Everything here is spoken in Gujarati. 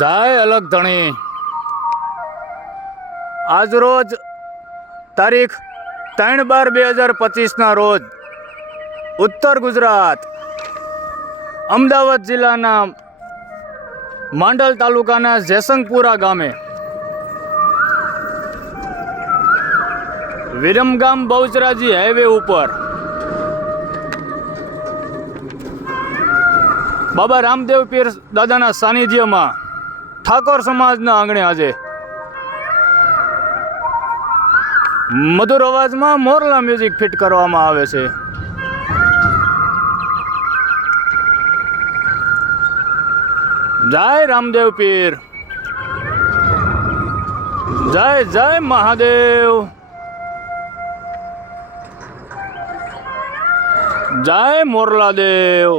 જાય અલગ ધણી આજ રોજ તારીખ 3/12/2025 રોજ ઉત્તર ગુજરાત અમદાવાદ જિલ્લાના માંડલ તાલુકાના જેસંગપુરા ગામે વિરમગામ બહુચરાજી હાઈવે ઉપર બાબા રામદેવ પીર દાદાના સાનિધ્યમાં ઠાકોર સમાજના આંગણે આજે મધુર અવાજમાં મોરલા મ્યુઝિક ફિટ કરવામાં આવે છે. જય રામદેવ પીર, જય જય મહાદેવ, જય મોરલા દેવ.